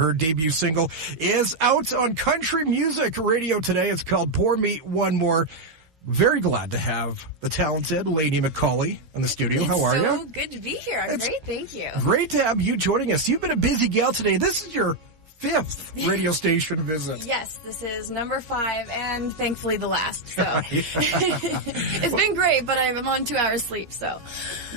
Her debut single is out on country music radio today. It's called Pour Me One More. Very glad to have the talented Lanie McAuley in the studio. How are you? So good to be here. I'm great, thank you. Great to have you joining us. You've been a busy gal today. This is your 5th radio station visit. Yes, this is number 5 and thankfully the last. So it's been great, but I'm on 2 hours sleep. So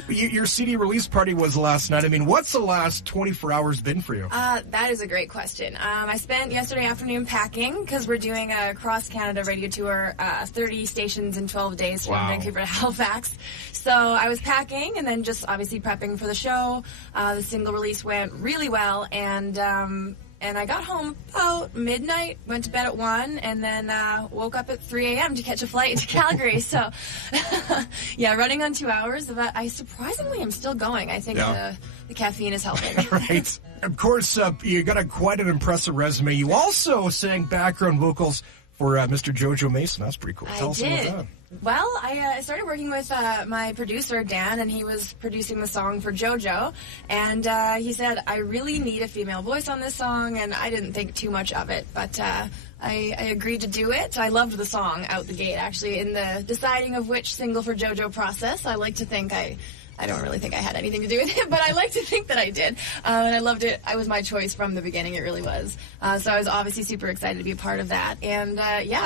your CD release party was last night. I mean, what's the last 24 hours been for you? That is a great question. I spent yesterday afternoon packing because we're doing a cross Canada radio tour, 30 stations in 12 days from Vancouver to Halifax. So I was packing and then just obviously prepping for the show. The single release went really well, and I got home about midnight, went to bed at 1, and then woke up at 3 a.m. to catch a flight to Calgary. So, yeah, running on 2 hours. But I surprisingly am still going. I think the caffeine is helping. Right. Of course, you got quite an impressive resume. You also sang background vocals for Mr. JoJo Mason. That's pretty cool. Tell us about that. Well, I started working with my producer, Dan, and he was producing the song for JoJo. And he said, I really need a female voice on this song, and I didn't think too much of it. But I agreed to do it. I loved the song out the gate, actually. In the deciding of which single for JoJo process, I like to think I don't really think I had anything to do with it, but I like to think that I did. And I loved it. It was my choice from the beginning. It really was. So I was obviously super excited to be a part of that. And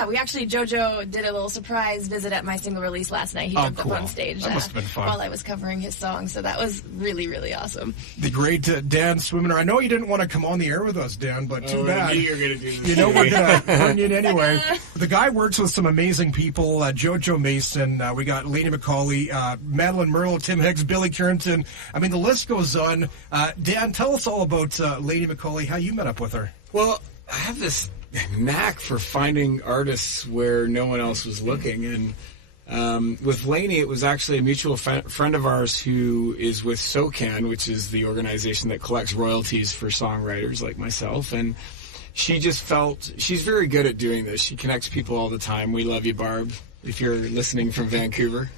we actually, JoJo did a little surprise visit at my single release last night. He jumped up on stage that must have been fun. while I was covering his song. So that was really, really awesome. The great Dan Swimmer. I know you didn't want to come on the air with us, Dan, but too bad. I knew you were going to do this. You know we're going to bring you in anyway. The guy works with some amazing people. JoJo Mason. We got Lanie McAuley, Madeline Merlo, Tim Higgs, Billy Currington. I mean, the list goes on. Dan, tell us all about Lanie McAuley, how you met up with her. Well, I have this knack for finding artists where no one else was looking. And with Lanie, it was actually a mutual friend of ours who is with SOCAN, which is the organization that collects royalties for songwriters like myself. And she just felt she's very good at doing this. She connects people all the time. We love you, Barb, if you're listening from Vancouver.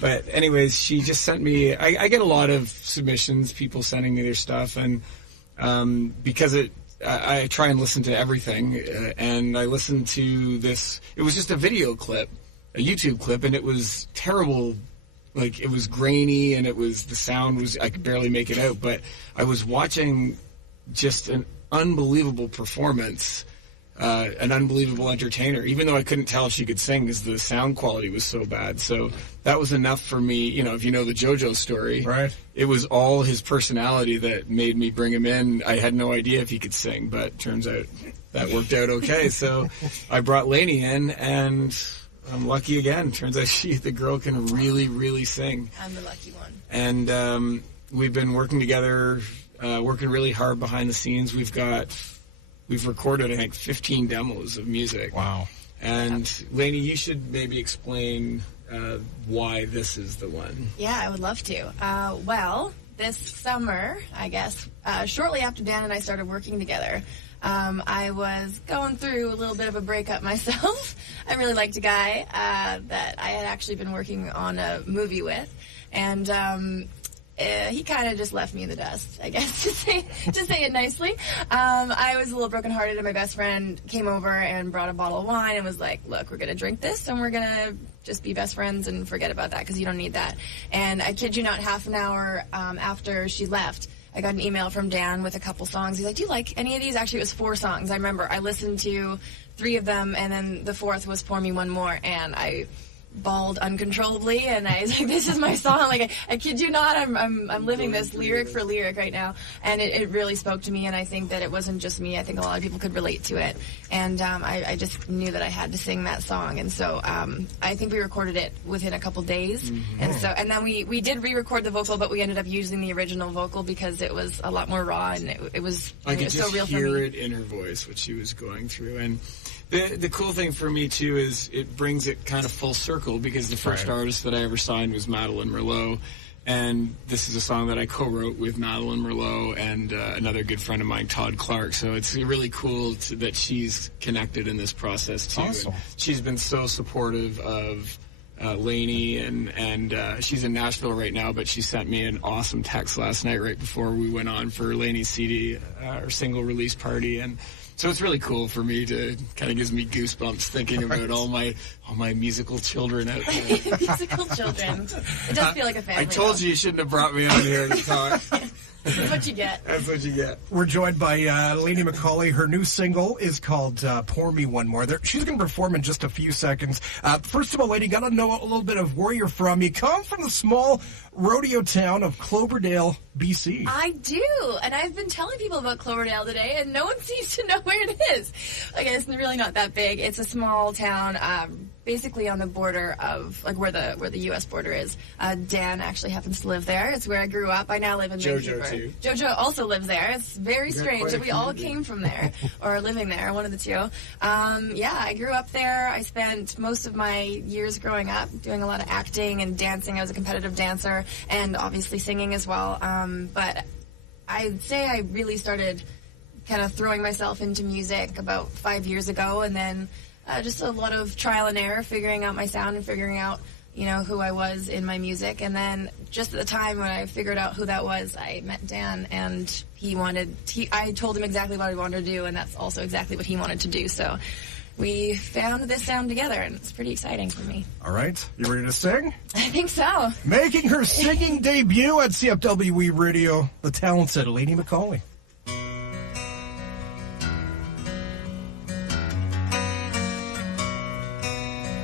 But anyways, she just sent me, I get a lot of submissions, people sending me their stuff, and because I try and listen to everything, and I listened to this, it was just a video clip, a YouTube clip, and it was terrible. Like, it was grainy, and the sound was, I could barely make it out, but I was watching just an unbelievable performance, an unbelievable entertainer, even though I couldn't tell if she could sing because the sound quality was so bad. So that was enough for me. You know, if you know the JoJo story, right? It was all his personality that made me bring him in. I had no idea if he could sing, but turns out that worked out okay. So I brought Lanie in, and I'm lucky again. Turns out the girl can really, really sing. I'm the lucky one. And we've been working together, working really hard behind the scenes. We've recorded, I think, 15 demos of music. Wow. And Lanie, you should maybe explain why this is the one. Yeah, I would love to. Well, this summer, I guess, shortly after Dan and I started working together, I was going through a little bit of a breakup myself. I really liked a guy that I had actually been working on a movie with, and he kind of just left me in the dust, I guess, to say it nicely. I was a little brokenhearted, and my best friend came over and brought a bottle of wine and was like, look, we're going to drink this, and we're going to just be best friends and forget about that because you don't need that. And I kid you not, half an hour after she left, I got an email from Dan with a couple songs. He's like, do you like any of these? Actually, it was 4 songs. I remember I listened to 3 of them, and then the 4th was Pour Me One More, and I bawled uncontrollably, and I was like, this is my song. Like, I kid you not, I'm living this lyric for lyric right now, and it really spoke to me, and I think that it wasn't just me. I think a lot of people could relate to it, and I just knew that I had to sing that song, and so I think we recorded it within a couple days, and then we did re-record the vocal, but we ended up using the original vocal because it was a lot more raw, and it was so real for me. I could just hear it in her voice, what she was going through, and the cool thing for me, too, is it brings it kind of full circle because the first artist that I ever signed was Madeline Merlo, and this is a song that I co-wrote with Madeline Merlo and another good friend of mine, Todd Clark, so it's really cool that she's connected in this process, too. Awesome. She's been so supportive of Lanie, and she's in Nashville right now, but she sent me an awesome text last night right before we went on for Lanie's CD, our single release party, and so it's really cool for me to kind of gives me goosebumps thinking about all my musical children out there. Musical children. It does feel like a family. I told you shouldn't have brought me on here to talk. That's what you get. That's what you get. We're joined by Lanie McAuley. Her new single is called Pour Me One More. She's going to perform in just a few seconds. First of all, Lanie, got to know a little bit of where you're from. You come from the small rodeo town of Cloverdale, BC. I do, and I've been telling people about Cloverdale today, and no one seems to know where it is. I guess it's really not that big. It's a small town, basically on the border of where the U.S. border is. Dan actually happens to live there. It's where I grew up. I now live in Vancouver. Too. Jojo also lives there. It's very strange that we all came from there or are living there, one of the two. Yeah, I grew up there. I spent most of my years growing up doing a lot of acting and dancing. I was a competitive dancer and obviously singing as well. But I'd say I really started kind of throwing myself into music about 5 years ago, and then just a lot of trial and error, figuring out my sound and figuring out who I was in my music. And then just at the time when I figured out who that was, I met Dan, and I told him exactly what I wanted to do, and that's also exactly what he wanted to do. So we found this sound together, and it's pretty exciting for me. All right. You ready to sing? I think so. Making her singing debut at CFWE Radio, the talented Lanie McAuley.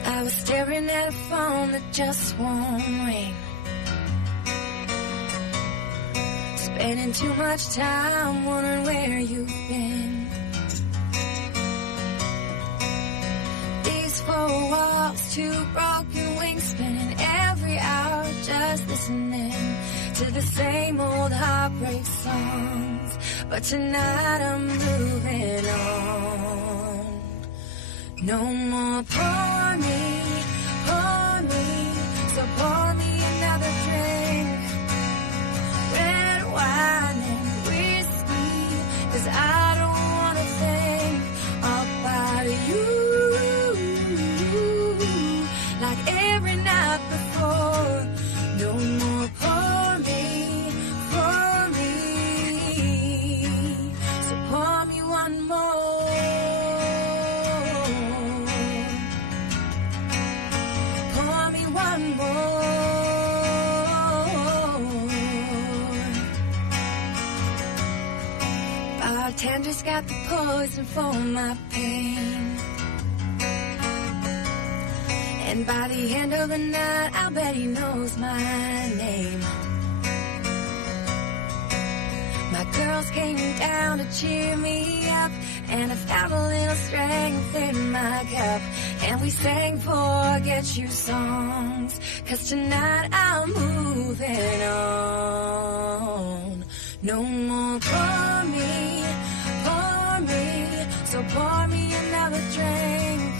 I was staring at a phone that just won't ring, spending too much time wondering where you've been. These four walls, two broken wings, spinning every hour just listening to the same old heartbreak songs. But tonight I'm moving on. No more pour me, so pour me another drink. Red wine and whiskey, 'cause I don't wanna think about you like every night before. No more pour me, so pour me one more. One more. Bartender's got the poison for my pain, and by the end of the night I'll bet he knows my name. My girls came down to cheer me up, and I found a little strength in my cup, and we sang forget you songs, 'cause tonight I'm moving on. No more pour me, so pour me another drink.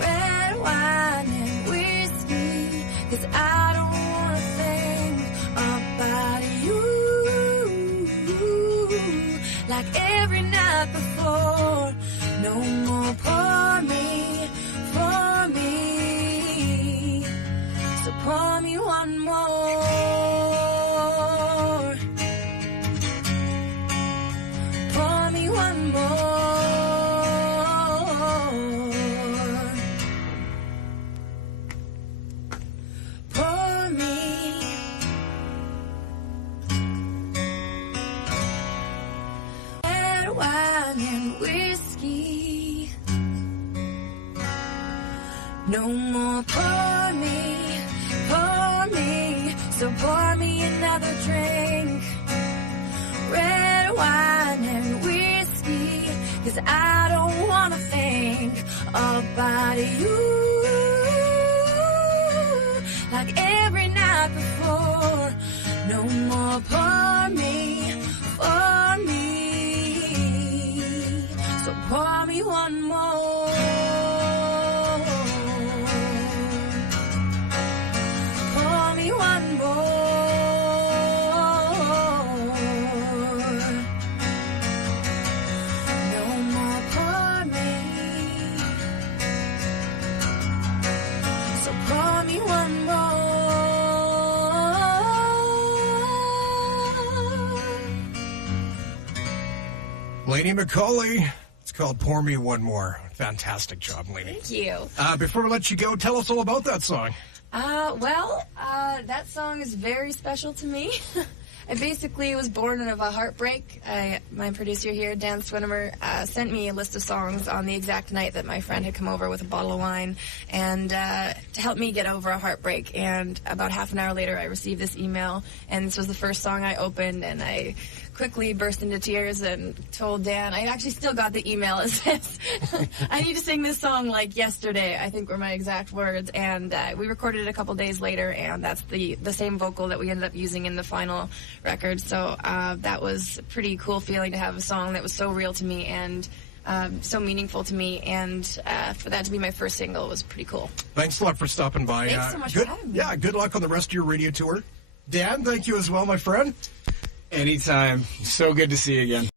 Red wine and whiskey, 'cause I don't wanna think about you like every night before. No more pour me, so pour me one more. Pour me one more. Pour me. Red wine and whiskey. No more pour me, so pour me another drink. Red wine and whiskey, 'cause I don't wanna think about you like every night before. No more pour me, so pour me one more. Pour me one more. No more pour me. Lanie McAuley. It's called Pour Me One More. Fantastic job, Lanie. Thank you. Before we let you go, tell us all about that song. That song is very special to me. I basically was born out of a heartbreak. My producer here, Dan Swinimer, sent me a list of songs on the exact night that my friend had come over with a bottle of wine and to help me get over a heartbreak. And about half an hour later, I received this email, and this was the first song I opened, and I quickly burst into tears and told Dan, I actually still got the email. It says, I need to sing this song like yesterday, I think were my exact words. And we recorded it a couple days later, and that's the same vocal that we ended up using in the final record. So that was a pretty cool feeling to have a song that was so real to me and so meaningful to me, and for that to be my first single was pretty cool. Thanks a lot for stopping by. Thanks so much for having me. Yeah, good luck on the rest of your radio tour. Dan, thank you as well, my friend. Anytime. So good to see you again.